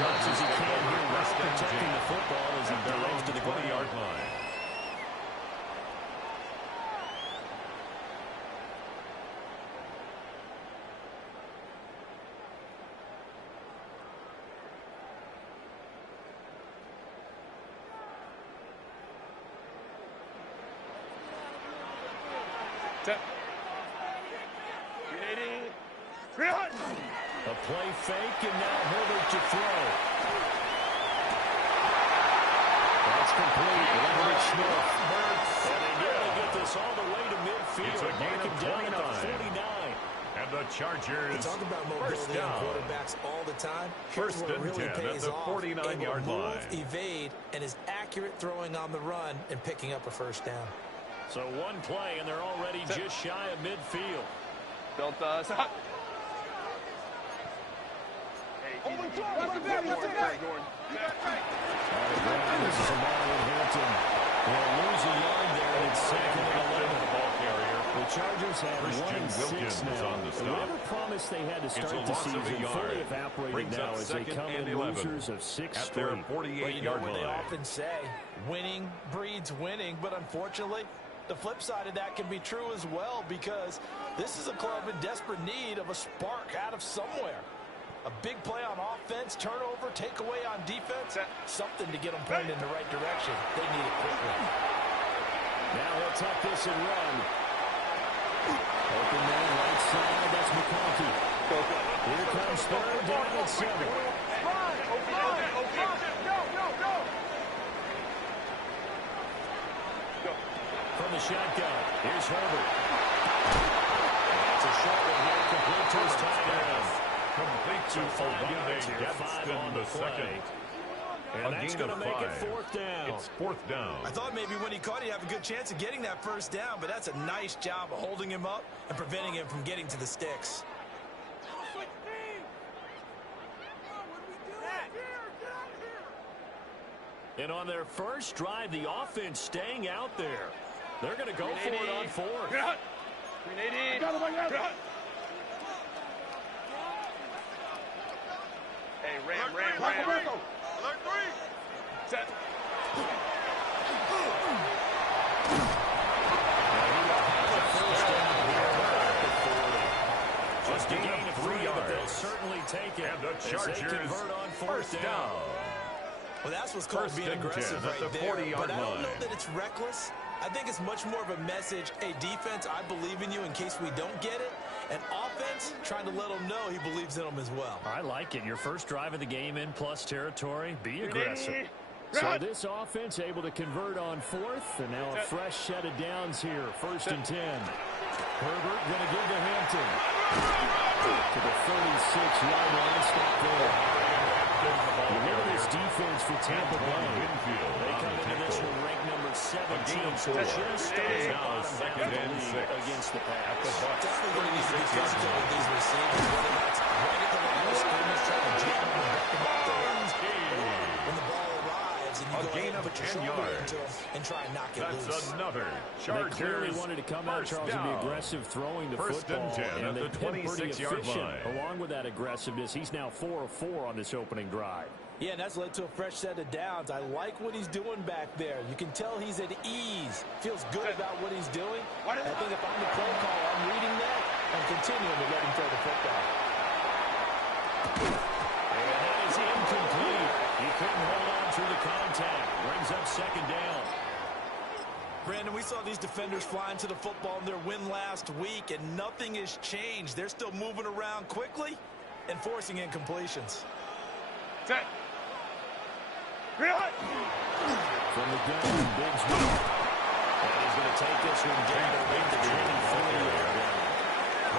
much as he can here, well protecting the football as he dives to the 20-yard line. A play fake, and now Herbert to throw. That's complete. Leonard Smith. And again, they get this all the way to midfield. It's a gain of down at the 49. And the Chargers. We talk about mobility on quarterbacks all the time. First and 10 at the 49-yard line. Evade, and is accurate throwing on the run and picking up a first down. So one play, and they're already just shy of midfield. Built us up. This is a ball in Hampton. They'll lose a yard there, and it's second and 11. The ball carrier. The Chargers have Christian 1-6 Wilkins now. on the stop. Whatever promise they had to start the season fully evaporated now as they come in losers of 6 at straight. their 48-yard line. They often say winning breeds winning, but unfortunately, the flip side of that can be true as well, because this is a club in desperate need of a spark out of somewhere. A big play on offense, turnover, takeaway on defense, something to get them pointed in the right direction. They need it quickly. Now he'll tuck this and run. Open man, right side, that's McConkey. Here comes third down at 7. From the shotgun, here's Herbert. That's a short one here, complete to his tight end. Complete to Olave Gadsden on the second. And that's going to make it 4th down. It's 4th down. I thought maybe when he caught it, he'd have a good chance of getting that first down, but that's a nice job of holding him up and preventing him from getting to the sticks. And on their first drive, the offense staying out there. They're going to go for it on 4th. Hey, Ram. Alert 3. Set. Just a gain of 3 yards. They'll certainly take it. And the Chargers convert on 4th down. Well, that's what's called being aggressive right there. But I don't know that it's reckless. I think it's much more of a message. Hey, defense, I believe in you in case we don't get it. And offense, trying to let him know he believes in them as well. I like it. Your first drive of the game in plus territory. Be aggressive. So this offense able to convert on 4th. And now a fresh set of downs here. 1st and 10. Herbert going to give to Hampton. To the 36-yard line. Stop there. You look at this defense for Tampa Bay. They come into this one ranked number 17. So just now second and 6 against the pass. Definitely going to need to be physical with these receivers. Whether that's right at the line of scrimmage, trying to jam them and back them up the runs. When the ball arrives and you go ahead and put your shoulder into them and try and knock it loose. That's another Chargers. They clearly wanted to come out, Charles, and be aggressive throwing the football. And they've been pretty efficient. Along with that aggressiveness, he's now 4 of 4 on this opening drive. Yeah, and that's led to a fresh set of downs. I like what he's doing back there. You can tell he's at ease. Feels good about what he's doing. I think if I'm the play caller, I'm reading that and continuing to let him throw the football. And that is incomplete. He couldn't hold on through the contact. Brings up 2nd down. Brandon, we saw these defenders flying to the football in their win last week, and nothing has changed. They're still moving around quickly and forcing incompletions. Set. From the gun, Bigsby. And he's going to take this one down at the 23.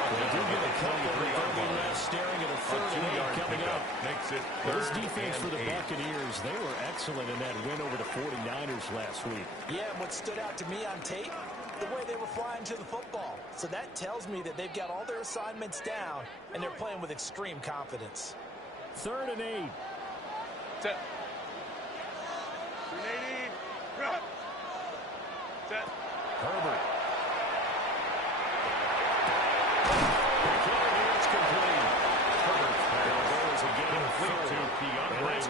They do get a couple, but they'll be left staring at a 3rd and 8 coming up. Makes it This defense for the Buccaneers, they were excellent in that win over the 49ers last week. Yeah, and what stood out to me on tape, the way they were flying to the football. So that tells me that they've got all their assignments down, and they're playing with extreme confidence. 3rd and 8. Set. Set. Herbert. It's complete. Herbert goes again. Complete to Keandre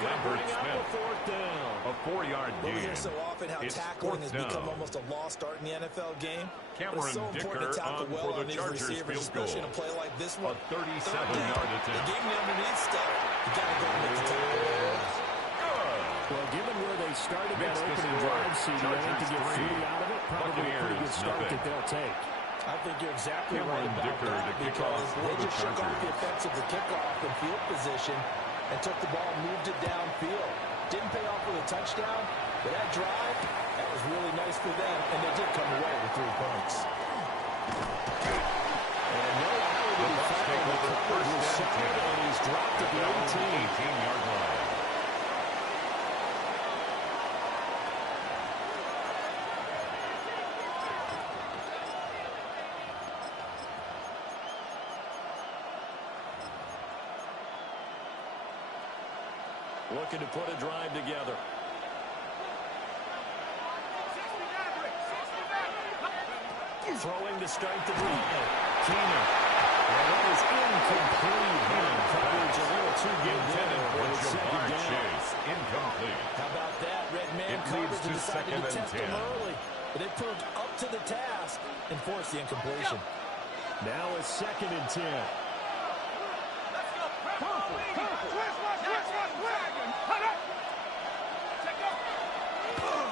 4-yard We gain. hear so often how It's tackling has 4th become down. almost a lost art in the NFL game. But Cameron it's so important Dicker to tackle on well for the on these Chargers receivers, field goal. especially in a play like this A one. 37-yard The attempt. game the underneath stuff. You got to go and make the tackle. Well, given where they started that Makes the opening score. drive, CD, I think to get Chargers 3 out of it, probably a pretty good Buccaneers, start nothing. that they'll take. I think you're exactly Cameron right about Dicker that to kick because off for they the just shook off the Chargers. effects of the kickoff and field position and took the ball and moved it downfield. Didn't pay off with a touchdown, but that drive, that was really nice for them, and they did come away with 3 points. And no hour to be found. The coverage was solid, and he's dropped at the 18-yard line. Looking to put a drive together. Throwing to start the drive. Keenan. And that is incomplete. Coverage a little too good there. For It's second Jamar down. Chase. Incomplete. How about that? Red man It coverage leads to and decided second to and test 10. him early, but they proved up to the task and forced the incompletion. Now it's second and 10.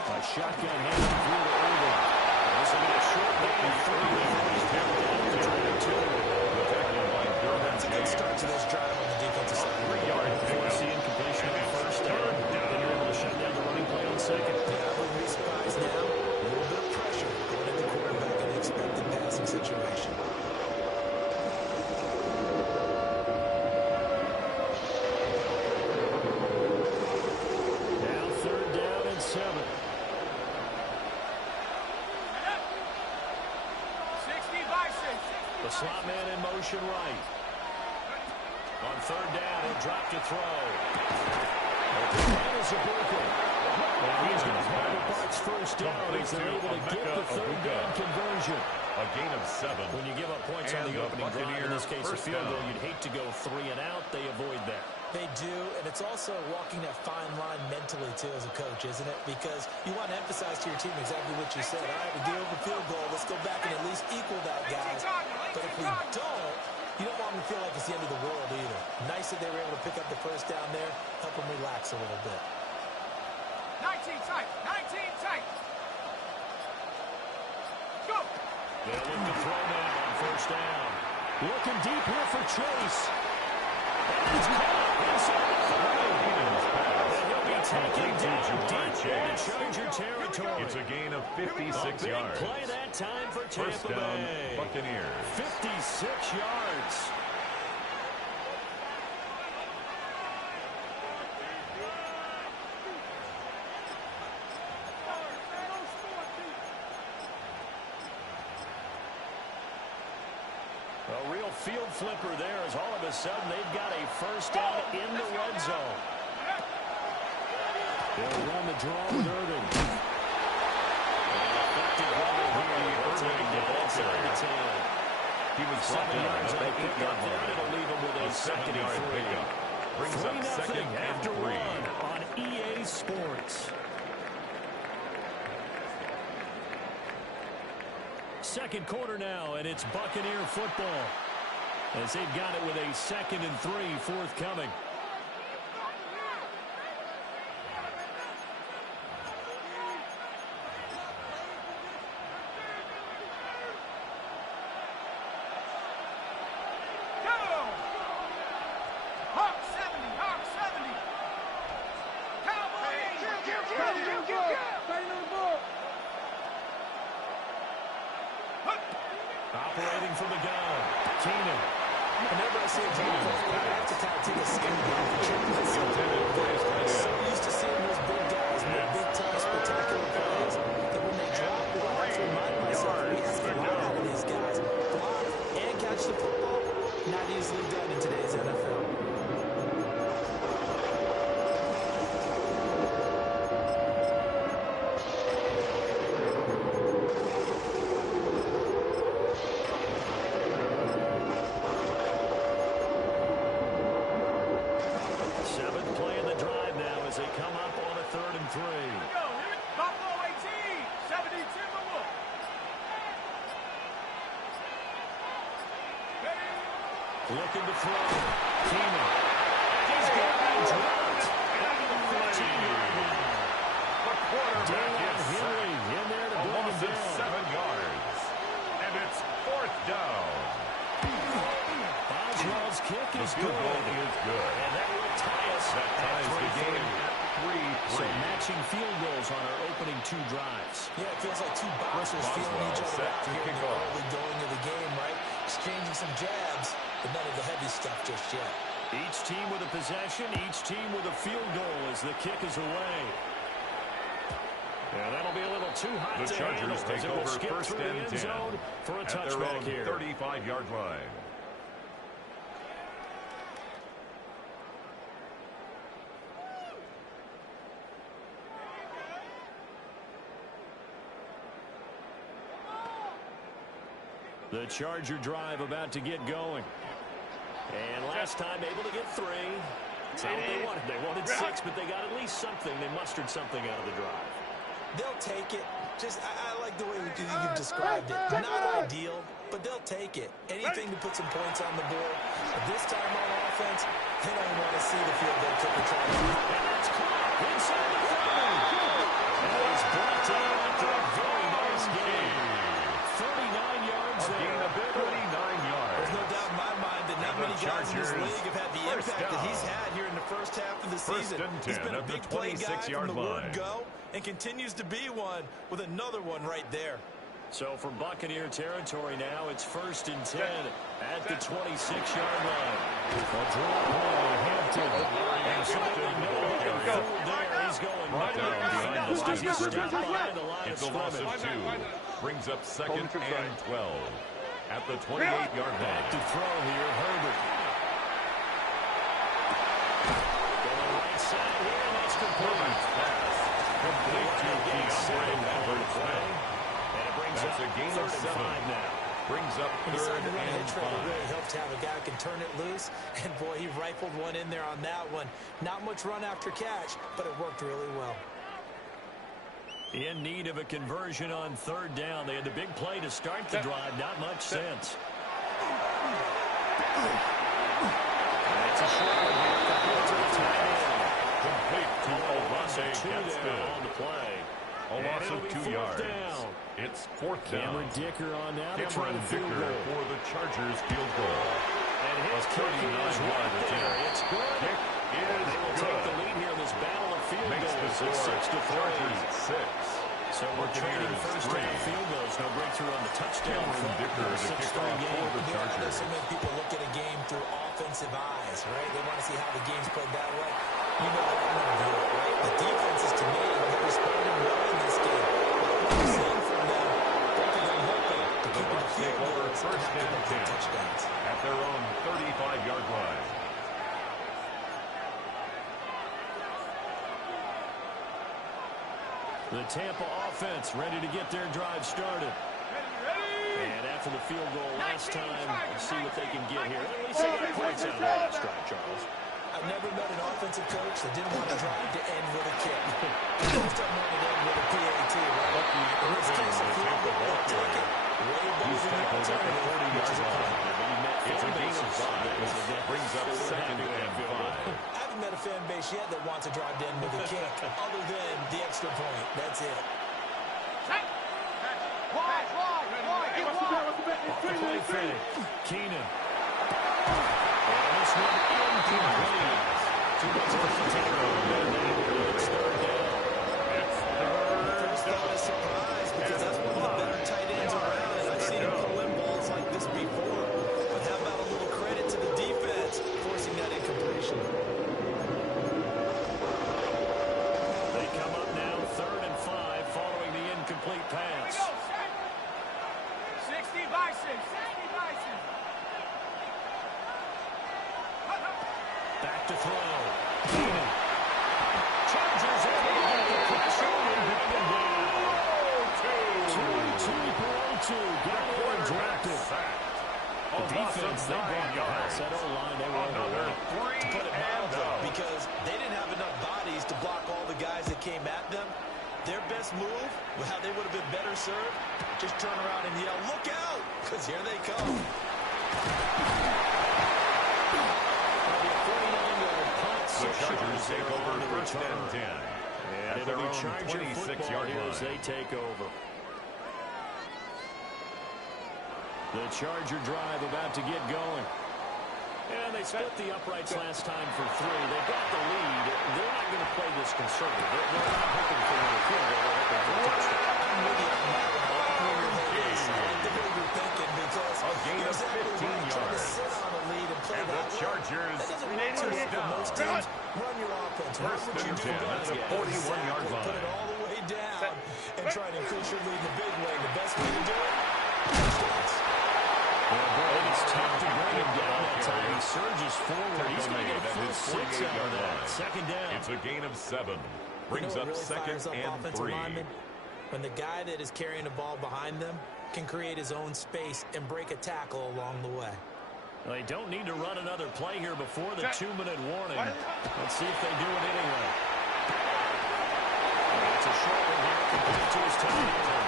A shotgun hand through to Irvin. This will be a short game of 3 before he's down to the 22. That's a good start to this drive on the defensive side. 3-yard Force the pickup. incompletion on first down. Then you're able to shut down the running play on second. Yeah, I wouldn't be surprised now. A little bit of pressure going at the quarterback in an expected passing situation. Now 3rd down and 7. The slot man in motion right. On 3rd down, he'll drop to throw. The finals are broken. And he's going to have the Bucs first down as they're able to get the 3rd down conversion. A gain of 7. When you give up points on And the the opening drive, in this case a Buccaneers field goal, first down. you'd hate to go 3 and out. They avoid that. They do, and it's also walking that fine line mentally, too, as a coach, isn't it? Because you want to emphasize to your team exactly what you said. All right, we gave up a field goal. Let's go back and at least equal that, guys. But if we don't, you don't want them to feel like it's the end of the world either. Nice that they were able to pick up the first down there, help them relax a little bit. 19 tight. 19 tight. Go. They'll look to throw now on first down. Looking deep here for Chase. And he's caught inside the 30. And he'll be taken down deep into Charger territory. It's a gain of A 56 big yards. play that time for First Tampa down, Bay. Buccaneers. 56 yards. A real field flipper there as all of a sudden they've got a first down in the red zone. They'll run the draw with Irvin. Effective running here. Irvin the ball side to 10. He was 7 brought down yards at on the the 8-yard pickup there. line. It'll leave him with a A second and 7-yard 3. pickup. Brings up 3-0 second and after 3. 1 on EA Sports. Second quarter now, and it's Buccaneer football as they've got it with a 2nd and 3 forthcoming. Operating from the gun, Keenan. Whenever I see a defense, I have to kind of take a step Looking to throw. Keenan. He's got it dropped. Out of the 15-yard line. The quarterback is Henry in there to bring him down. 7 yards. And it's 4th down. Oswald's kick is The field good. goal is good. And that will tie us That ties the game at 3-3. So matching field goals on our opening 2 drives. Yeah, it feels like 2 boxers feeling each other set out to here in kick the off. early going of the game, right? Exchanging some jabs, but none of the heavy stuff just yet. Each team with a possession, each team with a field goal as the kick is away. And that'll be a little too hot The to handle Chargers as take it will over skip 1st through the and end 10 zone for a at their touchback own here. 35-yard line. The Charger drive about to get going. And last time able to get 3. That's not what they wanted. They wanted 6, but they got at least something. They mustered something out of the drive. They'll take it. I like the way you described it. Not ideal, but they'll take it. Anything to put some points on the board. But this time on offense, they don't want to see the field goal kicker try to do it. And it's caught inside the 30. And he's brought down after a very nice game. 39 yards A gain of 39 yards. There's no doubt in my mind that not many guys in this league have had the impact that he's had here in the first half of the season. He's been a big play guy from the word go and continues to be one with another one right there. So for Buccaneer territory now, it's 1st and 10 at the 26-yard line. A draw play, Hampton. Absolutely no fool there. He's going Brought down behind the as he sticks. stepped behind the line of It's a loss of scrimmage. 2. Brings up 2nd and 12 at the 28-yard line. Back to throw here, Herbert. Going right side here, and that's complete. Pass complete to DeAndre Everett. And it brings That's up a gain 3rd of and 7. 5 now. Brings up When 3rd deciding to run a and hitch rate, it 5. really helps to have a guy who can turn it loose. And, boy, he rifled one in there on that one. Not much run after catch, but it worked really well. In need of a conversion on 3rd down. They had the big play to start the drive. Not much sense. That's a short one here. Complete to the tight end. Complete to Olave Two there Getston. on the play. A loss it'll of be 2 4th yards. down. It's 4th down. Cameron Dicker on now to try Cameron the field Dicker goal. for the Chargers field goal. And his A kick is 39-yard right there. attempt. It's good. Kick And they will is take the good. lead here in this battle of field Makes the goals. score It's 6-3. Chargers 6. So we're trading Buccaneers first 3. down field goals. No breakthrough on the touchdown. Cameron front. Dicker to kick 6-3 off game. for the Yeah, I know Chargers. so many people look at a game through offensive eyes, right? They want to see how the game's played that way. You know how I'm going to view it, right? The defenses, to me, have responded well in this game. What we've seen from them, both of them hoping to The keep it Bucs a take field over goals 1st and and not 10 give up touchdowns. at their own 35-yard line. The Tampa offense ready to get their drive started. And after the field goal last time, we'll see what they can get here. At least they got points out of the last drive, Charles. I've never met an offensive coach that didn't want to drive to end with a kick. Most of them wanted to end with a PAT, right? In this case, a field goal, they'll take it. Way better He's than the tackled at the alternative, which 40-yard is a punt. line. It's a gain of 5. Brings up 2nd and 5. I haven't met a fan base yet that wants to drive to end with a kick, other than the extra point. That's it. Off the play fake. Keenan. And this one incomplete. Too much for the tackle. It's 3rd down. First thought is surprise, because that's one of the better tight ends around, and I've seen him pull in balls like this before. But how about a little credit to the defense forcing that incompletion? They come up now 3rd and 5 following the incomplete pass. 60 Bison. 60 Bison. Back to throw. Keenan. Chargers able to get the pressure and bring him down. 2-2-2. Got it and dropped it. The defense, they brought the house. That O-line, they were Another overwhelmed. To put it 3 and mildly, out. because they didn't have enough bodies to block all the guys that came at them. Their best move, how they would have been better served, just turn around and yell, "Look out!" Because here they come. The Chargers take over first and 10. And At their it'll be own Charger 26-yard here line. as they take over. The Charger drive about to get going. And they split the uprights last time for 3. They've got the lead. They're not going to play this conservative. They're not hoping for another field goal. They're hoping for a touchdown. A gain of 15 yards. And the Chargers first down. Run your offense. First and 10 at the 41-yard line. Put it all the way down and try to increase your lead in the big way. The best way to do it, touchdowns. It's tough to bring him down that time. He surges forward. He's going to get a full 6 out of that. Second down. It's a gain of 7. Brings up second and 3. When the guy that is carrying the ball behind them can create his own space and break a tackle along the way. Well, they don't need to run another play here before the 2-minute warning. Let's see if they do it anyway. It's a short one here. Complete to his tight end.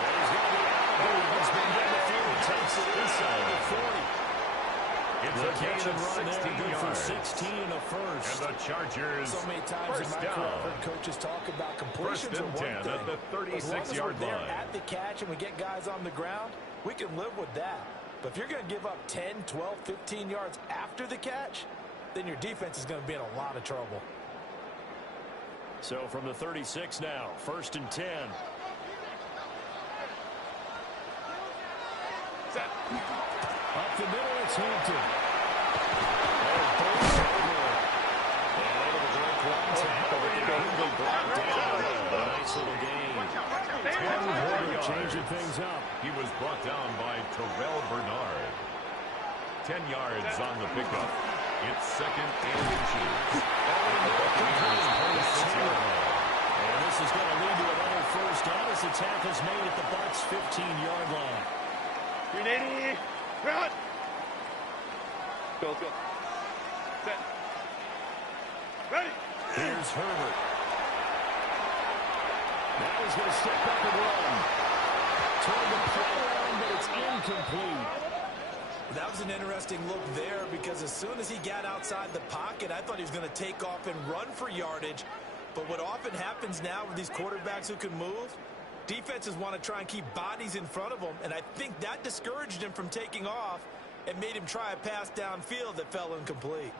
And he's going to be out. He's been getting the field. Takes it inside the 40. It's The a gain catch of and run there, 16 good for yards. 16 and a first. And the Chargers So many times in first my career, I've down. heard coaches talk about First completions and are one 10 thing. at the As long as 36-yard we're there line. at the catch and we get guys on the ground, we can live with that. But if you're going to give up 10, 12, 15 yards after the catch, then your defense is going to be in a lot of trouble. So from the 36 now, first and 10. Up the middle, it's Hampton. Nice little gain. 10 changing things up. He was brought down by Terrell Bernard. 10 yards on the pickup. It's second and inches. And this is going to lead to another first down as the tackle's made at the bucs 15-yard line. Ready, run. Go. Set. Ready. Here's Herbert. Now he's going to step up and run. Turn the play around, but it's incomplete. That was an interesting look there because as soon as he got outside the pocket, I thought he was going to take off and run for yardage. But what often happens now with these quarterbacks who can move, defenses want to try and keep bodies in front of them, and I think that discouraged him from taking off and made him try a pass downfield that fell incomplete.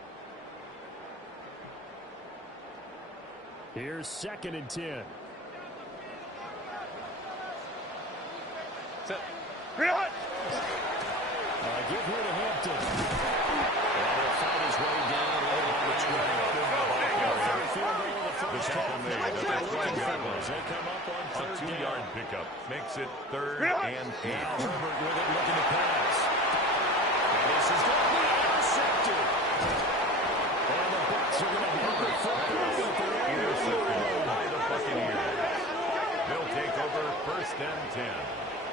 Here's second and 10. Set. Run. Give here to Hampton. And he'll find his way down along the 12. Field goal in the first half. They come up on A third 2-yard down. pickup makes it third and 8. Now Herbert with it, looking to pass. And this is going to be intercepted. And the Bucs are going to have the football at their own Intercepted by the Buccaneers. They'll take over first and 10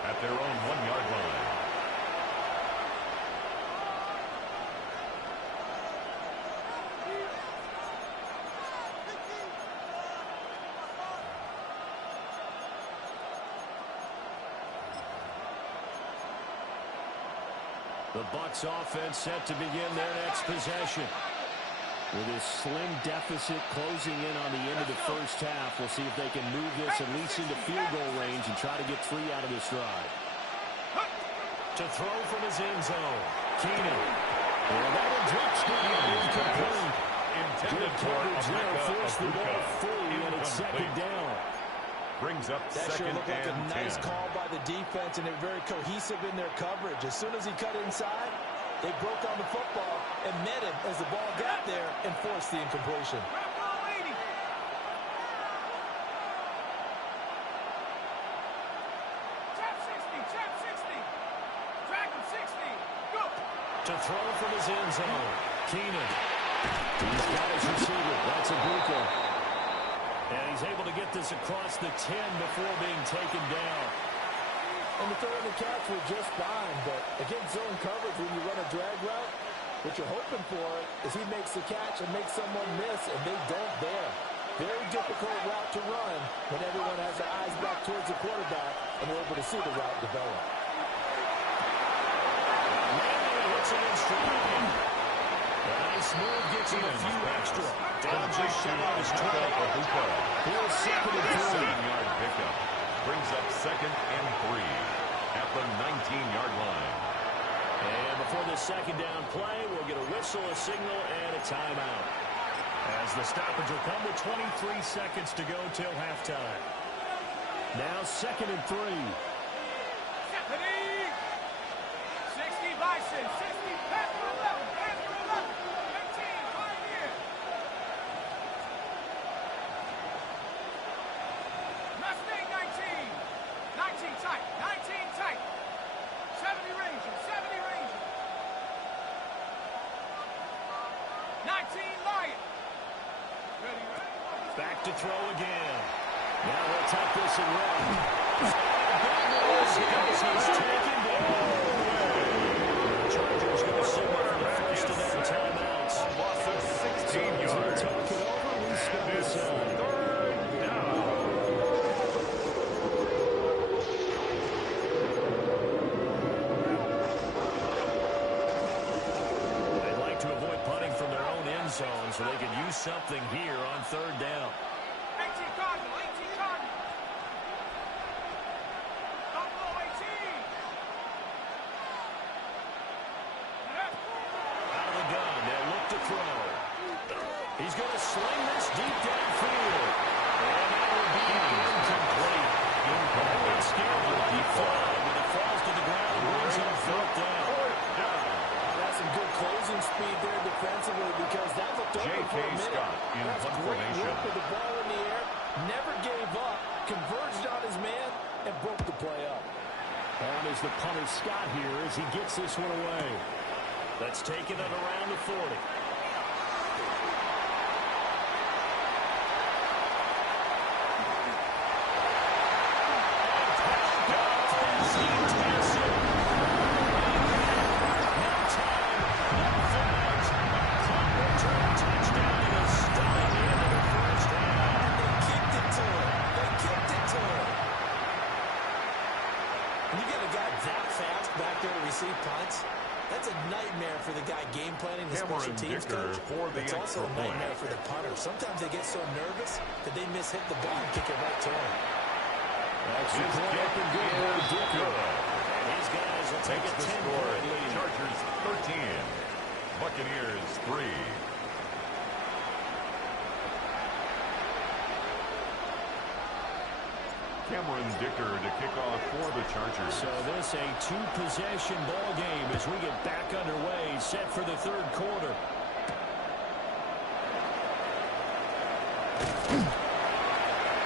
at their own 1-yard line. The Bucs offense set to begin their next possession. With this slim deficit closing in on the end of the first half, we'll see if they can move this at least into field goal range and try to get 3 out of this drive. To throw from his end zone, Keenan. And that one drops down, incomplete. Intended Good for coverage there, forced the ball free, and it's second Incomplete. down. Brings up That sure second looked like a and nice 10. call by the defense, and they're very cohesive in their coverage. As soon as he cut inside, they broke on the football and met him as the ball got there and forced the incompletion. Trap 60. Track him 60. Go. To throw from his end zone, Keenan. He's got his receiver. That's a Buca. And he's able to get this across the 10 before being taken down. And the throw and the catch were just fine, but against zone coverage, when you run a drag route, what you're hoping for is he makes the catch and makes someone miss, and they don't there. Very difficult route to run when everyone has their eyes back towards the quarterback and we're able to see the route develop. Hits him in stride. Nice move, gets him a few extra. Down just shy of his 20. Here's second and 3. 16-yard pickup. Brings up second and 3 at the 19-yard line. And before the second down play, we'll get a whistle, a signal, and a timeout. As the stoppage will come with 23 seconds to go till halftime. Now second and 3. 60 Bison, 60 Panther 11, Panther 11, 15 Pioneer. Mustang 19, 19 tight, 19 tight. 70 Ranger, 70 Ranger. 19 Lion. Ready, ready. Back to throw again. Now he'll take this and run. He's taken down. The Chargers going to signal for the first of their timeouts. A loss of 16 yards. Talk it over. We step aside. Third down. They'd like to avoid punting from their own end zone so they could use something here on third down. 18 Cardinal, 18 Cardinal. Buffalo 18. Out of the gun. They'll look to throw. He's going to sling this deep downfield. And that will be incomplete. Incomplete. Scared will be flying when it falls to the ground. Brings up fourth down. That's some good closing speed there defensively because that looked open J.K. for a minute. Scott in That's punt great formation. work with the ball in the air. Never gave up. Converged on his man and broke the play up. On is the punter Scott here as he gets this one away. That's taken it around the 40. That's a nightmare for the guy game planning, the special teams Dicker coach. for the It's also a extra point. nightmare for the punter. Sometimes they get so nervous that they miss-hit the ball and kick it right to him. That's His the kick and good is by Dicker. good. And these guys will take Takes a the 10-point score. lead. Chargers 13. Buccaneers 3. Cameron Dicker to kick off for the Chargers. So this a two-possession ball game as we get back underway, set for the third quarter.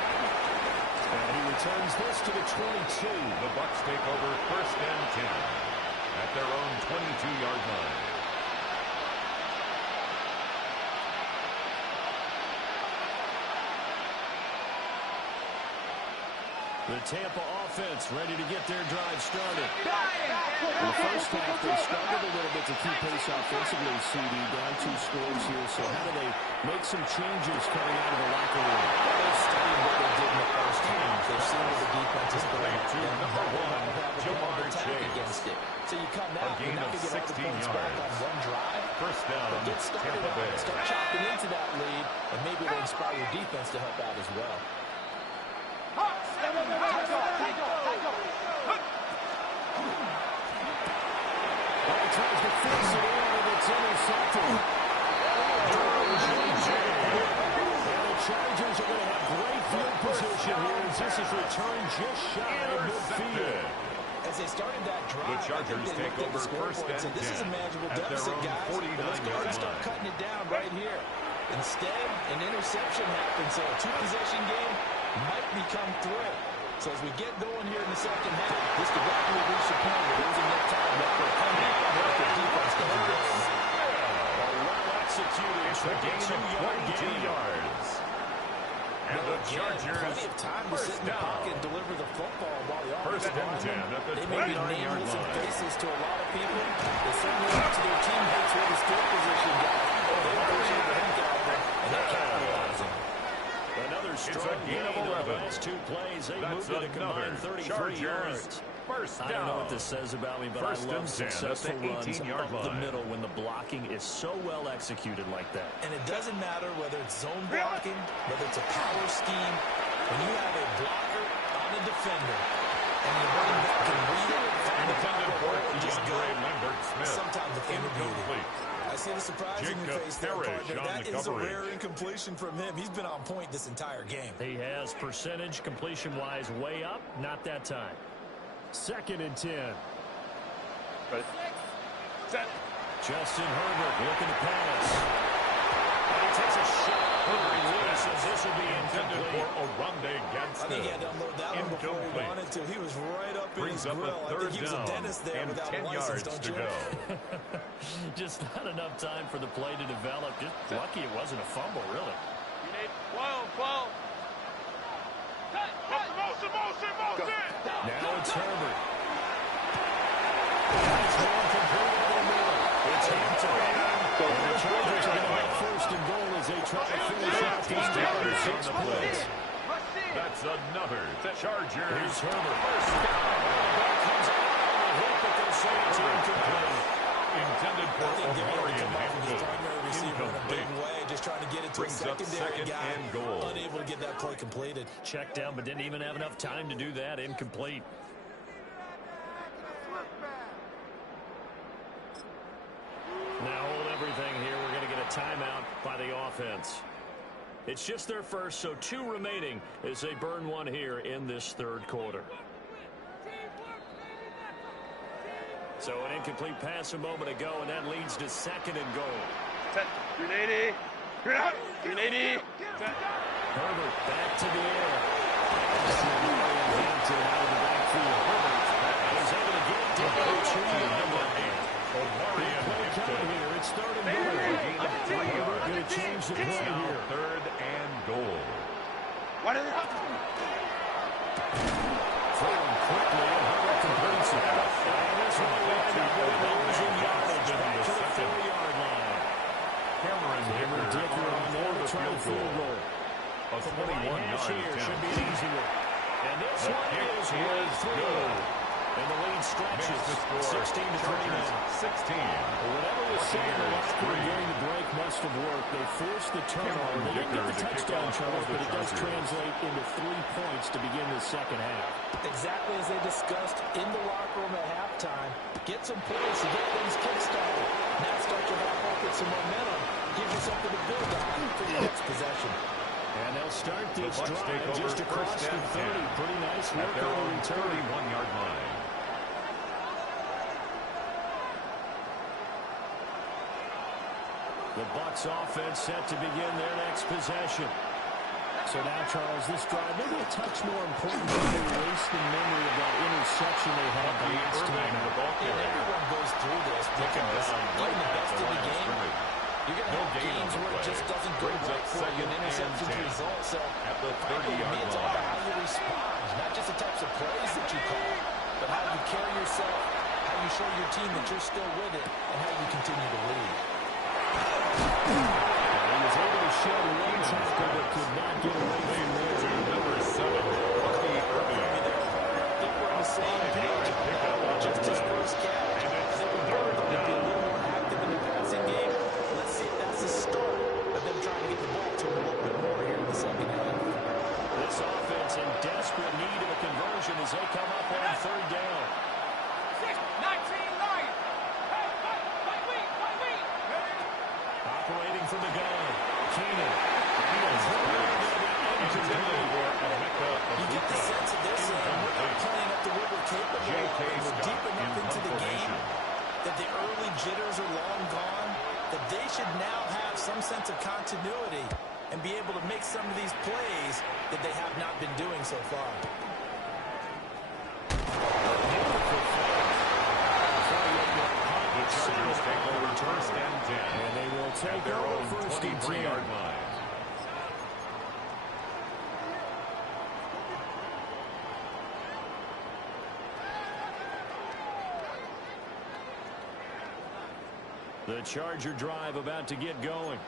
And he returns this to the 22. The Bucs take over first and 10 at their own 22-yard line. The Tampa offense ready to get their drive started. In the first half, they struggled a little bit to keep pace offensively, CD, down 2 scores here. So how do they make some changes coming out of the locker room? They've studied what they did in the first half. They've seen what the defense is playing. To number 1, Jamar Chase. Against it. So you come A out, gain you're not of going to get all the 16 points back yards. on one drive. First down, But get started Tampa on Bay. it. Start chopping into that lead, and maybe it'll inspire your defense to help out as well. He tries to force it in, and it's intercepted. And the Chargers are going to have great field position here as this is returned just shy of midfield. As they started that drive, The Chargers I think they take looked at the over scoreboard first and said, and this is a 10 manageable at their deficit, own guys. 49 Let's go ahead and start yard cutting it down right here. Instead, an interception happens, so a two-possession game might become through. So as we get going here in the second half, this could rapidly reach the point where losing that time after a comeback and the defense doesn't get it. Well-executed. It's a gain of 22 gain. yards. And the Chargers Plenty of time to sit in the pocket and deliver the football while the First offensive and 10 linemen, at the they may be 29-yard nameless and line. faceless to a lot of people. They certainly look to their teammates with the skill position guys. They appreciate the heck out of it, and they're capitalizing. Another strong gain of gain on 11. the last 2 plays. They That's moved it a another combined 33 Chargers yards. First down. I don't know what this says about me, but First I love and 10 at successful the runs 18-yard up the line. middle when the blocking is so well executed like that. And it doesn't matter whether it's zone blocking, whether it's a power scheme. When you have a blocker on a defender, and the running back can read it, find the Intended for power, and just go. DeAndre Lambert-Smith. Sometimes a thing of beauty. Incomplete. I see the surprise in your Jacob face there, Parrish partner. on That the is a coverage. rare incompletion from him. He's been on point this entire game. He has percentage completion-wise way up. Not that time. 2nd and 10. Set. Justin Herbert looking to pass. And he takes a shot. Herbert says this will be Intended incomplete. for Oronde I think he had to unload that one before he Incomplete. wanted to. He was right up in Brings his up grill. a I third think he was a down dentist there and without 10 a license, yards don't to you? go. Just not enough time for the play to develop. Just lucky it wasn't a fumble, really. You need 12. Motion. Now it's Herbert. It's going complete over the middle. It's Hampton. And the Chargers are going to have 1st and goal as they try to finish out these down 6 plays. That's another Chargers. Here's Herbert. First down. Ball comes out on the hit, but they say it's incomplete. Intended I for think they're going Omarion to come off of his Hampton. primary receiver in a big Incomplete. way, just trying to get it to Brings a up secondary 2nd guy. and goal. Unable to get that play completed. Checked down, but didn't even have enough time to do that. Incomplete. Now hold everything here. We're going to get a timeout by the offense. It's just their first, so 2 remaining as they burn one here in this 3rd quarter. So an incomplete pass a moment ago, and that leads to 2nd and goal. Set. 380. Set. Herbert back to the air. Hampton out of the backfield. Herbert is able to get it down to number 8. Omarion Play Hampton. coming here. It's 3rd and goal. Herbert going to change the play Now here. 3rd and goal. What is it? Throwing quickly, and Herbert completes it. And this one will end up with losing yardage back to the 4-yard line. Cameron Dicker on there to try the field goal. A From the right 21-yard hash here should be an attempt. easy one. And this The one kick is is right through. good. And the lead stretches Makes the score 16 to 3 Chargers now. 16. Whatever was said in the locker room 3. during the break must have worked. They forced the turnover. They didn't get the touchdown, Charles, but it does translate into 3 points to begin the 2nd half. Exactly as they discussed in the locker room at halftime. Get some points to get things kick-started. Now start to back up with some momentum. Gives you something to build on for your next possession. And they'll start this The Bucs take drive over just across first the and 30. 10 Pretty nice at work their on the own return. 31-yard line. The Bucs offense set to begin their next possession. So now, Charles, this drive maybe a touch more important than they erase the memory of that interception they had the last time The out. ball And carrier. everyone goes through this because even the best in the game, you're going to have games where it just doesn't go Brings right up for you. 2nd An and interception 10 result. So at the frankly, to me, 30-yard it's all line. about how you respond, not just the types of plays that you call, but how you carry yourself, how you show your team that you're still with it, and how you continue to lead. He was able to shed one tackle but could not get away from there. Number 7, Bucky Irving. I think we're on the same page on just his first catch. I think we're going to be a little more active in the passing game. Let's see if that's the start of them trying to get the ball to him a little bit more here in the 2nd half. This offense in desperate need of a conversion as they come up on 3rd down. 19 Lions. Wait. Operating from the gun. Keenan. You get the sense that they're saying we're not playing up to what we're capable of. We're deep enough into the game that the early jitters are long gone, that they should now have some sense of continuity and be able to make some of these plays that they have not been doing so far. The Chargers take over 1st and 10 And they will at take their over own 1st and 10. 23-yard line. The Charger drive about to get going.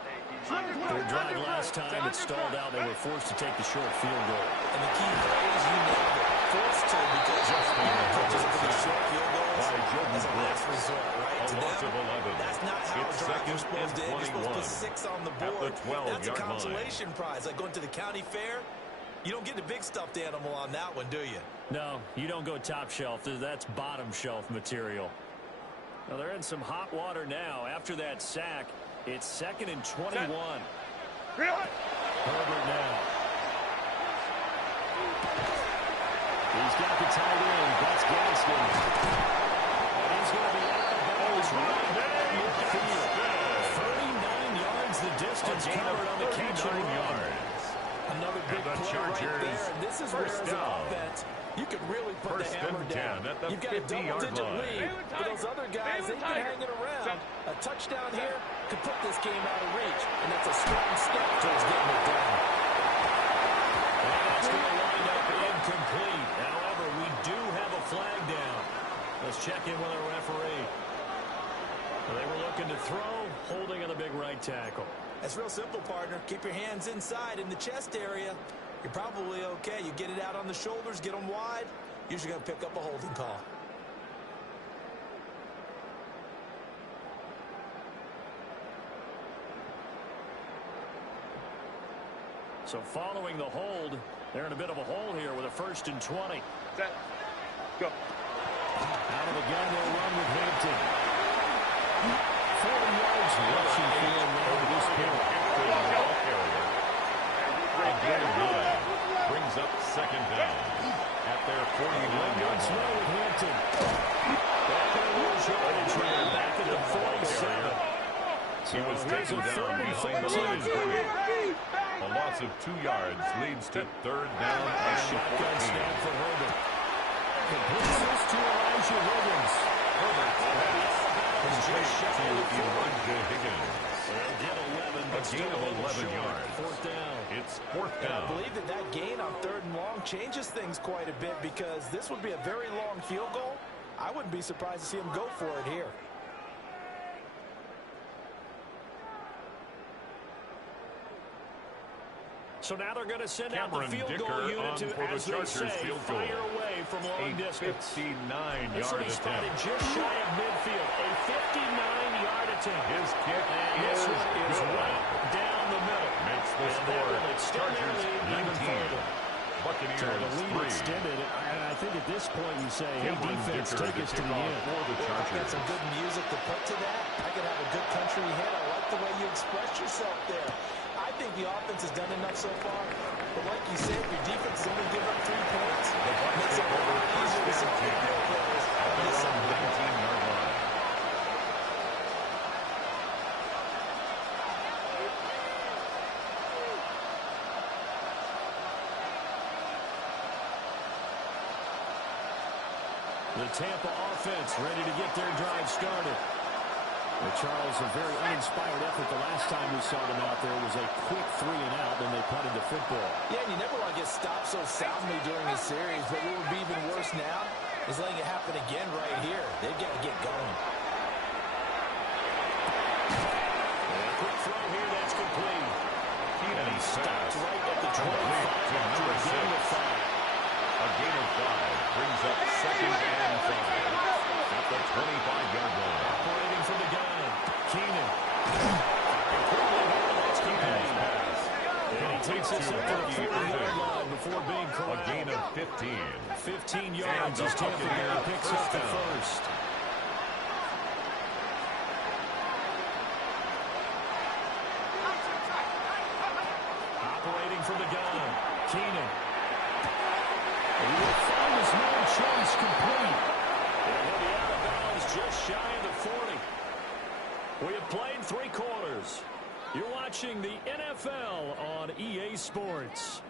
Their drive last time it stalled out. They were forced to take the short field goal. And the key phrase, you nailed it. forced to because touches for these short field goals as a last resort, right? A To loss them, of 11. that's not how It's a drive second is supposed to end. You're supposed to put 21 6 on the at board. the 12-yard That's a line. consolation prize, like going to the county fair. You don't get the big stuffed animal on that one, do you? No, you don't go top shelf. That's bottom shelf material. Well, they're in some hot water now. After that sack, it's 2nd and 21. Herbert now. He's got the tight end. That's Gaston. And he's going to be out of bounds right there in midfield. 39 yards the distance covered on the catch and run. Another big play right there. And this is where, as an offense, you can really put the hammer down. You've got a double-digit lead. For those other guys, they've been hanging around. A touchdown here could put this game out of reach. And that's a strong step towards getting it done. And that's going to wind up incomplete. However, we do have a flag down. Let's check in with our referee. They were looking to throw, holding on the big right tackle. That's real simple, partner. Keep your hands inside in the chest area. You're probably okay. You get it out on the shoulders, get them wide. Usually going to pick up a holding call. So following the hold, they're in a bit of a hole here with a 1st and 20. Set. Go. Out of the gun, they'll run with Hampton. 40 yards rushing field now to this point. Brings up 2nd down at their 49-yard line. With Hampton. Back in the rush yardage here, back at the 47. He was taken down behind the line of scrimmage. A loss of 2 yards leads to 3rd down and Shotgun 14. snap for Herbert. Completes this to Elijah Higgins. Herbert complete to Elijah Higgins. They'll get 11, but A gain of 11 yards. 4th down. It's 4th And I down. believe that gain on 3rd and long changes things quite a bit because this would be a very long field goal. I wouldn't be surprised to see him go for it here. So now they're going to send out the Cameron field Dicker goal unit on to, for the as they Chargers say, field goal. fire away from long A distance. 59-yard This will be spotted attempt. just shy of midfield. A 59-yard attempt. His kick And is this one is good. right down the middle. Makes the And that score will extend their Chargers lead even 19. further. So the Buccaneers lead 3. extended. And I think at this point you say, hey, Cameron defense, Dicker take us to the kickoff end. for the If I got Chargers. some good music to put to that, I could have a good country hit. I like the way you express yourself there. I think the offense has done enough so far. But like you said, your defense has only given up 3 points. The Bucs Makes it take a over lot easier to 1st set and 10 field goals. at their own 19-yard line. The Tampa offense ready to get their drive started. Well, Charles, a very uninspired effort the last time we saw them out there was a quick 3 and out when they punted the football. Yeah, and you never want to get stopped so soundly during a series, but what would be even worse now is letting it happen again right here. They've got to get going. And a quick throw here, that's complete. Keenan He stopped pass right at the 25 complete to after number a gain of 6. 5. A gain of 5 brings up 2nd and 5 at the 25-yard line. Operating from the gun. Keenan. Keenan's pass And he takes us up to the 40-yard line before being a corralled. gain of 15. 15 yards And as Tampa Bay Buccaneers picks first up the down. first. Operating from the gun. Keenan. He will find his man Chase complete. And he'll be out of bounds just shy of the 40. We have played 3 quarters. You're watching the NFL on EA Sports.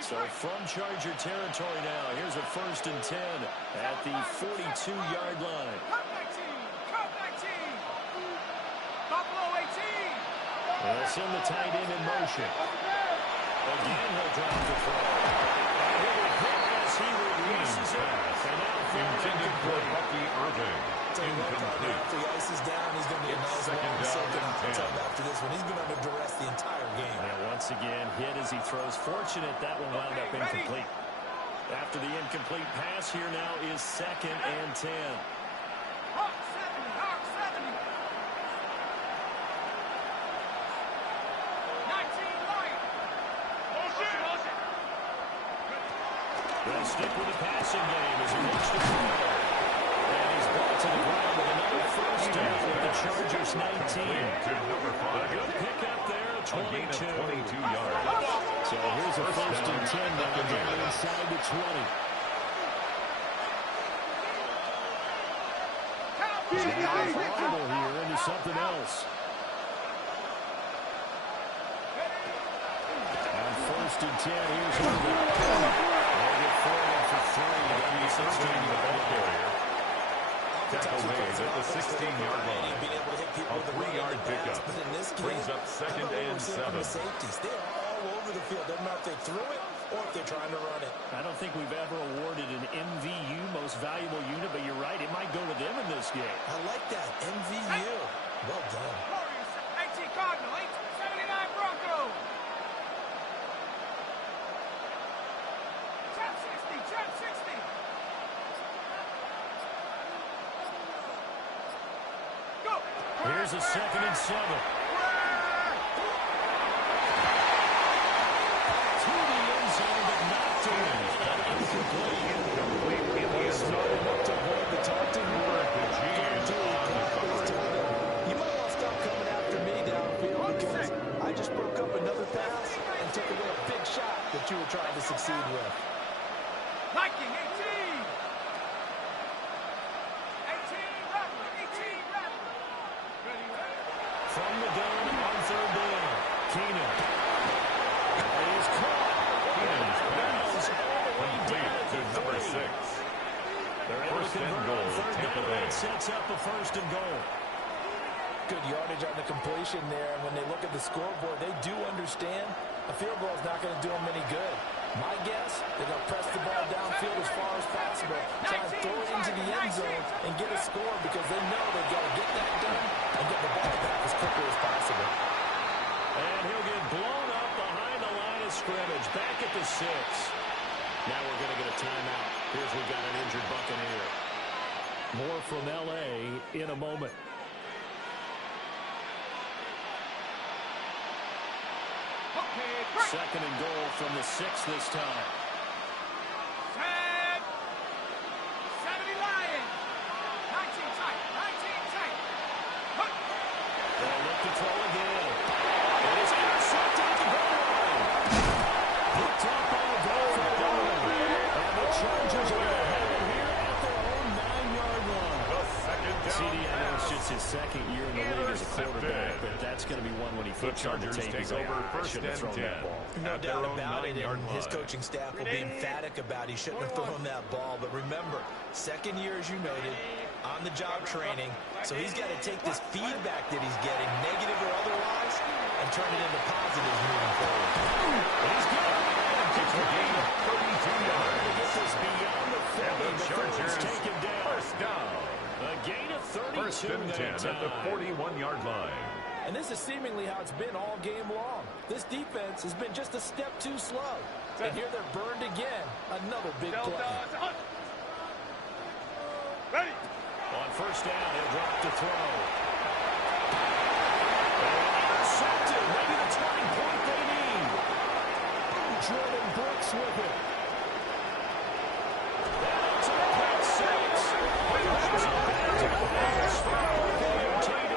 So from Charger territory now, here's a 1st and 10 at the 42-yard line. Cut 19! Cut 19! Buffalo 18! They'll send the tight end in motion. Again, he'll drop the throw. And he'll be hit as he releases it. And now Intended for Bucky Irving. Incomplete. After the ice is down, he's going to be a nice Second long down second and 10. after this one. He's been under duress the entire game. And once again, hit as he throws. Fortunate that one wound up incomplete. After the incomplete pass, here now is 2nd and 10. Hawk 70, Hawk 70. 19 right. Motion. They'll stick with the passing game as he looks to throw. And he's brought to the ground with another first down with the Chargers 19. To number 5. A good pickup there, A gain of 22. 22 yards. So here's a first and 10 now down inside the 20. He's now audible here into something else. On first and 10, here's Irving. They'll get forward for 3. That'll be 16 the ball carrier. Tackle made at the 16-yard line. A 3-yard pickup. Brings up 2nd and 7. Safeties. They're all over the field. Doesn't matter if they threw it or if they're trying to run it. I don't think we've ever awarded an MVU, most valuable unit, but you're right, it might go to them in this game. I like that. MVU. Well done. Warriors, 18 Cardinal, 79 Broncos. Trap 60. Go. Here's a 2nd and 7. To the end zone, but not to win. Incomplete in the end zone. To avoid the taunting. You might want to stop coming after me downfield because I just broke up another pass and took away a big shot that you were trying to succeed with. Viking, 18. 18 Rattler. Ready. From the gun on 3rd down. Keenan. He's caught. Keenan's pass. All the way down Complete to number 6. They're able to First and convert goal, on 3rd Tampa down. Bay. That sets up a 1st and goal. Good yardage on the completion there. And when they look at the scoreboard, they do understand a field goal is not going to do them any good. My guess, they're going to press the ball downfield as far as possible, try and throw it into the end zone and get a score because they know they've got to get that done and get the ball back as quickly as possible. And he'll get blown up behind the line of scrimmage. Back at the 6. Now we're going to get a timeout. Here's we've got an injured Buccaneer. More from L.A. in a moment. Okay, 2nd and goal from the 6 this time. Set. 70 Lion. 19 tight. Hut. They'll look to throw again. It is intercepted at the goal line. Picked up on the goal line. And the Chargers are going to have it here at their own 9-yard line. The 2nd down CD, I know it's pass. just his 2nd year in the league as a quarterback, but that's going to be one when he The flips on the Chargers tape. take He's like, over I first shouldn't have and thrown 10. that ball. No At their doubt own about it, 9-yard and his line. coaching staff will be emphatic about he shouldn't have thrown that ball. But remember, 2nd year, as you noted, on-the-job training, so he's got to take this feedback that he's getting, negative or otherwise, and turn it into positives moving forward. He's got it. It's a gain of 32 yards. This is beyond the 40 And the before it's Chargers taken down. first down. A gain of 32 First and 10 that at the time. 41-yard line. And this is seemingly how it's been all game long. This defense has been just a step too slow. And here they're burned again. Another big play. Ready. On first down, he'll drop to throw. Intercepted. Maybe the turning point they need. Jordan Brooks with it. That's a pick six. Brings it back to the pass for TD.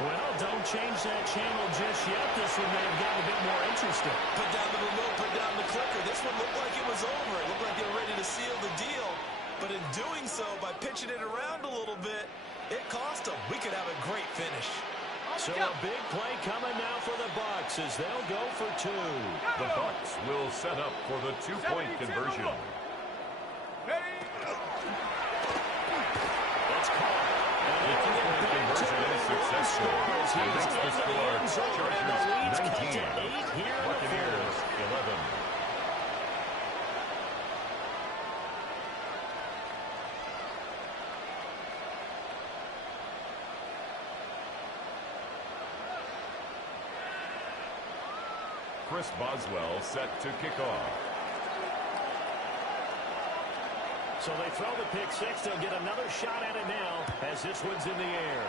Well, don't change that channel just yet. This one may have gotten a bit more interesting. Put down the remote, put down the clicker. This one looked like it was over. It looked like they were ready to seal the deal. But in doing so, by pitching it around a little bit, it cost them. We could have a great finish. So a big play coming now for the Bucs as they'll go for 2. The Bucs will set up for the 2-point conversion. Ready. That's caught. The 2-point conversion is successful. makes the score. Chargers 19. Buccaneers 11. Chris Boswell set to kick off. So they throw the pick six. They'll get another shot at it now as this one's in the air.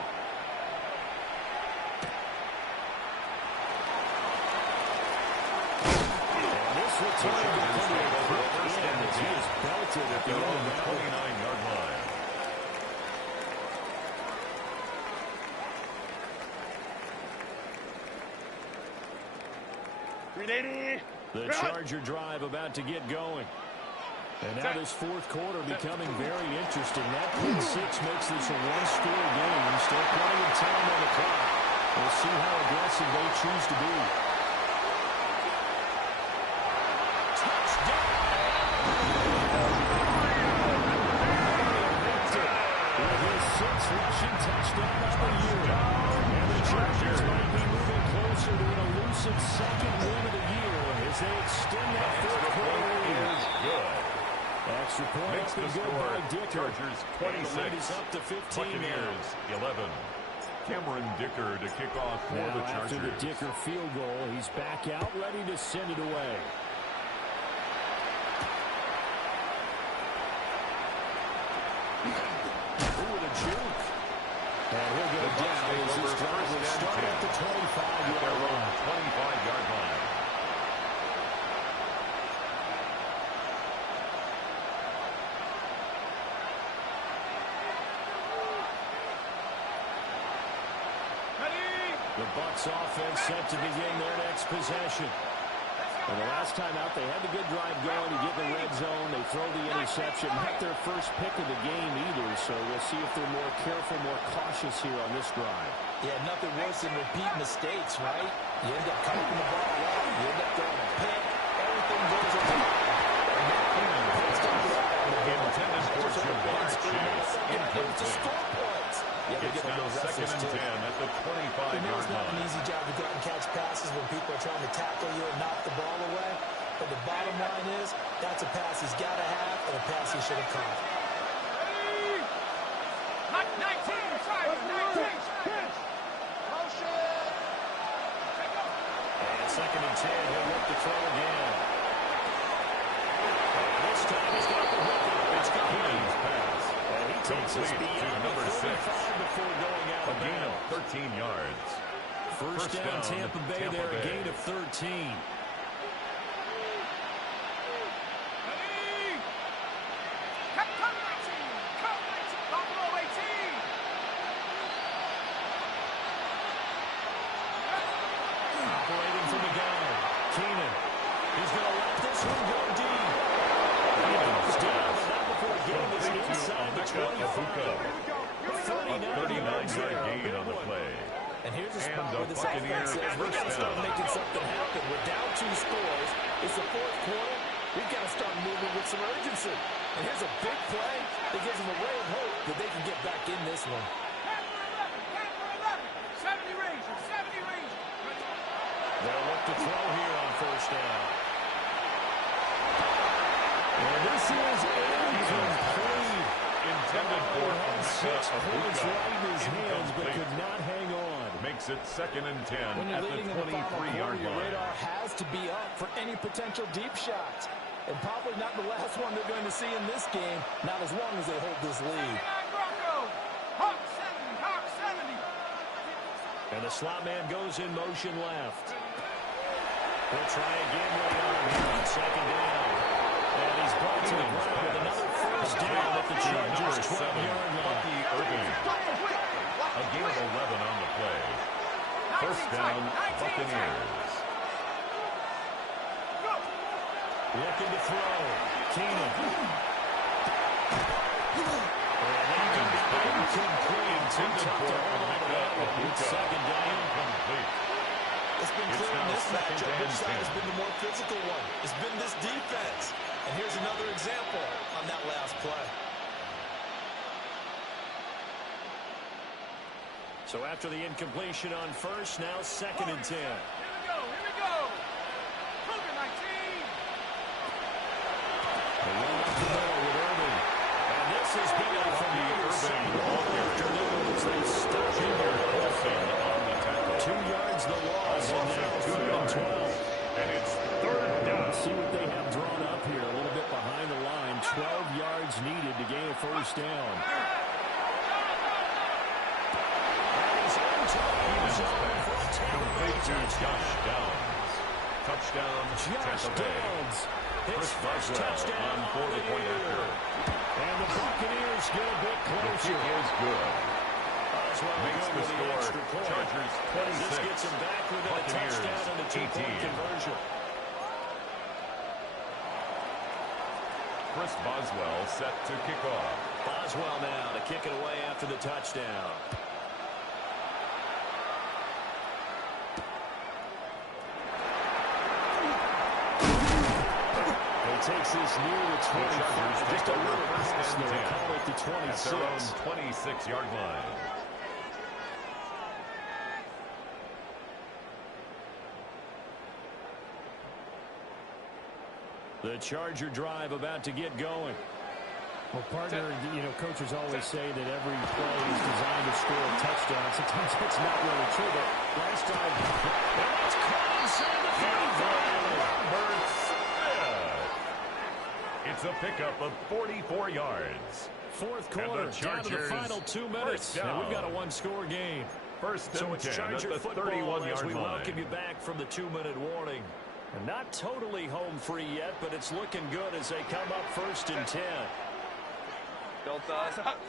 And this return will come to a quick end as he is belted at the end of the 29-yard line. The Charger drive about to get going. And now this fourth quarter becoming very interesting. That pick six makes this a one-score game. Still plenty of time on the clock. We'll see how aggressive they choose to be. Touchdown! With his sixth rushing touchdown of the year. And the Chargers might be moving closer to an elusive second win of the year as they extend that fourth quarter lead. Good. Extra point Makes the score. Chargers 26. Up to 15 Buccaneers 11. Cameron Dicker to kick off for now the Chargers. After the Dicker field goal, he's back out, ready to send it away. Ooh, the juke. And he'll go down as this drive will start at the 25-yard line. 25-yard line. The Bucs offense set to begin their next possession. And the last time out, they had the good drive going to get in the red zone. They throw the interception. Not their first pick of the game either, so we'll see if they're more careful, more cautious here on this drive. Yeah, nothing worse than repeat mistakes, right? You end up cutting the ball out. You end up throwing a pick. Everything goes away. And that Intended for Jabbar Chase. to score points. It's now second and 10 at the 25-yard It's not an line. easy job to go out and catch passes when people are trying to tackle you and knock the ball away. But the bottom line is, that's a pass he's got to have and a pass he should have caught. 19, 19. And second and 10, he'll look to throw again. And this time he's got the hook up. It's Keenan's pass. And he takes us Complete to beyond number the 6. 35 before going out A of gain of bounds. 13 yards. First down, Tampa Bay there, a gain of 13. Operating from the gun. Keenan. He's going to let this one go deep. Keenan's down. Not before getting this inside the 25. 39-yard gain on the play. And here's a And spot the where this Buccaneers offense says, we've got to first start down. making something happen. We're down 2 scores. It's the fourth quarter. We've got to start moving with some urgency. And here's a big play that gives them a ray of hope that they can get back in this one. 70 range, 70 range. They'll look to throw here on first down. And this is incomplete. Intended for Had 6 points Abuka. right in his hands, but Incomplete. could not hang on. Makes it second and 10 When you're at the leading in the final quarter, 23-yard your line. radar has to be up for any potential deep shots. And probably not the last one they're going to see in this game, not as long as they hold this lead. 79 Broncos. Hawk 70, Hawk 70. And the slot man goes in motion left. We'll try again later on here on second down. And he's brought to the ground with another first down at the Chargers' 12-yard line. Bucky Irving. A gain of 11 on the play. First down, Buccaneers. Looking to throw. Keenan. Intended for Abuka. Second down. Incomplete. It's been clear in now this second matchup and which side 10. has been the more physical one. It's been this defense. And here's another example on that last play. So after the incompletion on first, now 2nd and 10. Here we go. Cougar 19. The run up the middle with Irving. And this has been a familiar sight all afternoon as they stop in here. On the tackle. 2 yards the loss, and now 3rd and 12. And it's 3rd down. Let's see what they have drawn up here. A little bit behind the line. 12 yards needed to gain a first down. Complete to Josh Downs. Touchdown, Josh Tampa Bay. Downs. His Chris first Boswell touchdown on for the point after. And the Buccaneers get a bit The closer. kick is good. Boswell Makes good the with score. extra point. Chargers This 26. gets him back within a Buccaneers touchdown and a 2-point 18. conversion. Chris Boswell set to kick off. Boswell now to kick it away after the touchdown. Takes this near the 25. Just a little pass there. Call it the 26. At their own 26-yard line. The Charger drive about to get going. Well, partner, coaches always say that every play is designed to score a touchdown. Sometimes that's not really true, but last drive, that's caught inside the 35. It's a pickup of 44 yards. Fourth quarter, down to the final 2 minutes, and we've got a one-score game. First So and it's 10 Charger at the football as 31-yard we line. welcome you back from the 2-minute warning. And not totally home free yet, but it's looking good as they come up 1st and 10. Built us up.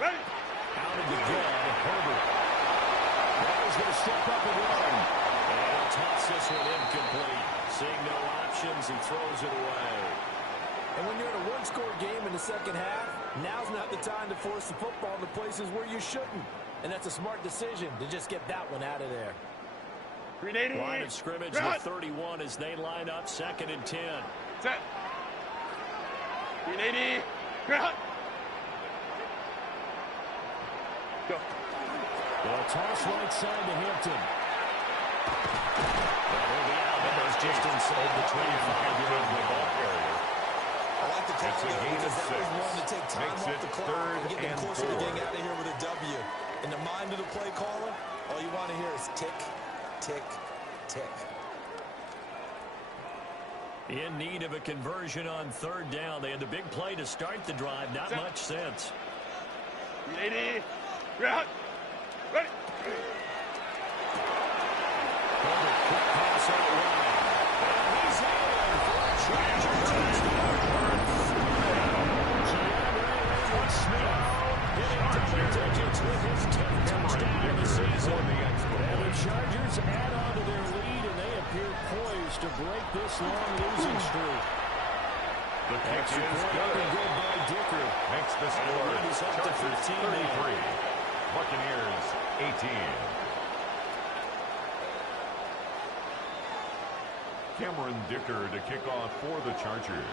Ready. Out of the gun, Herbert. Ball's going to step up and run. And he'll toss this one incomplete. Seeing no options, he throws it away. And when you're in a one-score game in the second half, now's not the time to force the football into places where you shouldn't. And that's a smart decision to just get that one out of there. Line of scrimmage with 31 as they line up 2nd and 10. Set. 380. Ground. Go. Well, toss right side to Hampton. And he'll be out of bounds just inside the 25-yard line. I like the call It's a there gain of because that was 6. one to take time Makes off it the clock 3rd and get them and closer 4. to getting out of here with a W. In the mind of the play caller, all you want to hear is tick, tick, tick. In need of a conversion on 3rd down. They had the big play to start the drive. Not much sense. 380. Ground. Ready. Herbert, quick pass out wide. And he's in for a Charger touchdown. Smith hitting double digits with his 10th touchdown of the season. And the Chargers add on to their lead, and they appear poised to break this long losing streak. The kick is Good good. by Dicker. Makes the score. And the lead is up to Chargers 15 33. Buccaneers 18. Cameron Dicker to kick off for the Chargers.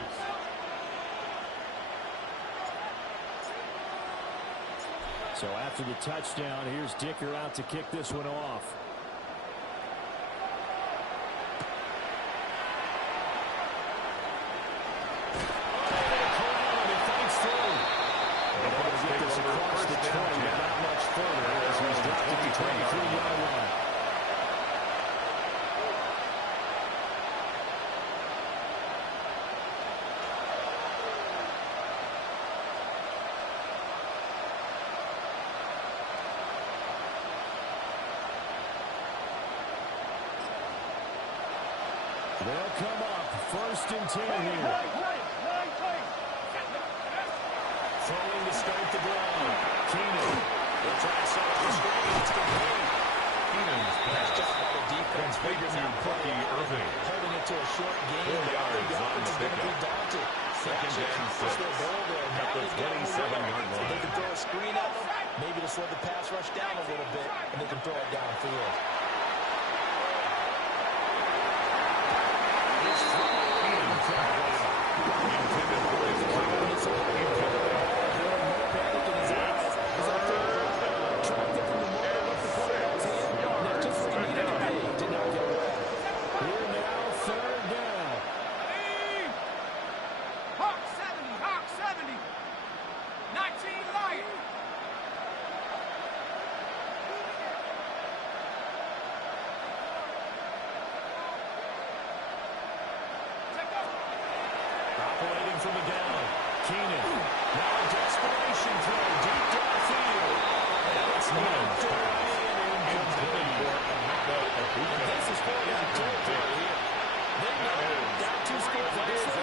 So after the touchdown, here's Dicker out to kick this one off. Across the 20, but not much further as he's dropped at the 23-yard line. They'll come up 1st and 10 here. Throwing to start the drive. Keenan. They'll try to set up the screen. It's complete. Keenan's pass. Just by the defense. Complete to Bucky Irving. Holding it to a short game. 4 yards The on the offense is going to be pickup. daunted. Second and 6 at the 27-yard They line. can throw a screen at them, maybe to slow the pass rush down a little bit, and they can throw it downfield. Intended for his from the down. Keenan. Now a desperation throw deep downfield. And it's knocked away and incomplete. This is 4-down territory here. They know down 2 scores on this one.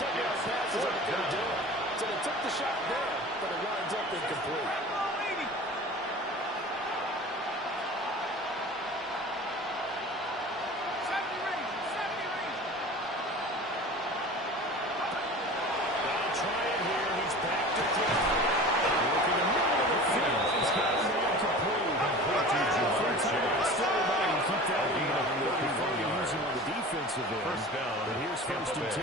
10-yard passes aren't going to do it. So they took the shot there, but it winds up incomplete. First down, but here's first and 10.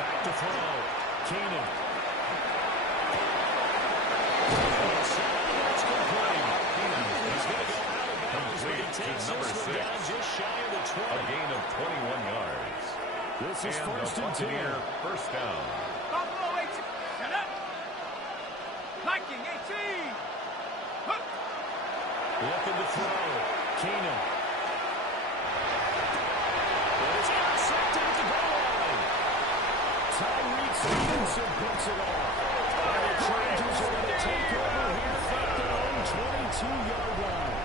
Back to throw. Keenan. That's complete. He's going to go out of bounds, but he takes this one down just shy of the 20. A gain of 21 yards. This is first and 10. First down. Buffalo 18. Shut up. Viking 18. Hook. Looking to throw. Keenan. And it's intercepted at the goal line. Tyreek Stevenson picks it off. And the Chargers are going to take over here at their own 22-yard line.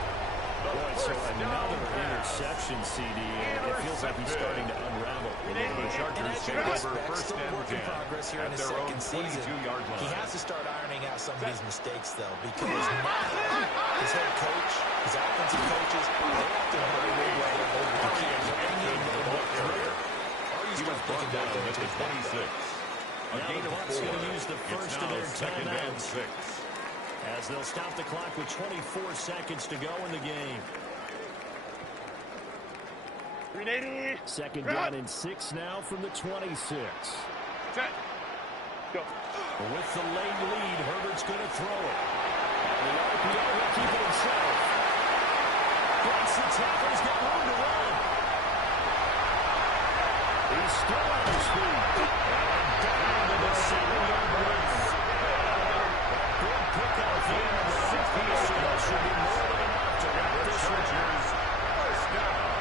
Boy, so another interception, CD, and it feels like he's starting to unravel. The Chargers take over first and 10 here in at his their own second season. 22-yard line. He has to start ironing out some of these mistakes, though, because now his head coach, his offensive coaches, they have to evaluate whether they can bring in more career. He was brought down at the 26. A gain of 4. Going to use the first of their second and timeouts 6. as they'll stop the clock with 24 seconds to go in the game. 380. Second down and 6 now from the 26. Set. Go. With the late lead, Herbert's going to throw it. And the RPO will keep it himself. Breaks the tackle. He's got room to run. He's still on his feet. And down to the 7-yard line. Good pickup here. The 60 should be more than enough to wrap this Chargers. First down.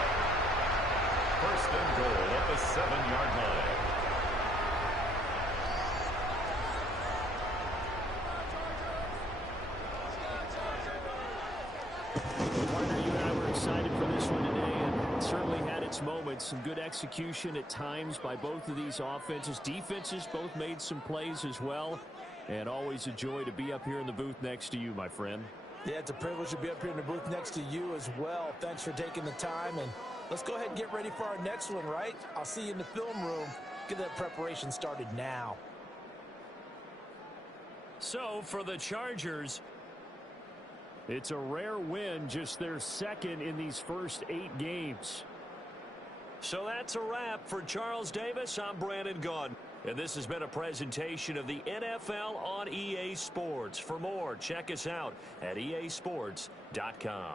First and goal at the 7-yard line. Partner, you and I were excited for this one today, and certainly had its moments. Some good execution at times by both of these offenses. Defenses both made some plays as well, and always a joy to be up here in the booth next to you, my friend. Yeah, it's a privilege to be up here in the booth next to you as well. Thanks for taking the time, and let's go ahead and get ready for our next one, right? I'll see you in the film room. Get that preparation started now. So, for the Chargers, it's a rare win, just their second in these first 8 games. So that's a wrap. For Charles Davis, I'm Brandon Gaudin. And this has been a presentation of the NFL on EA Sports. For more, check us out at easports.com.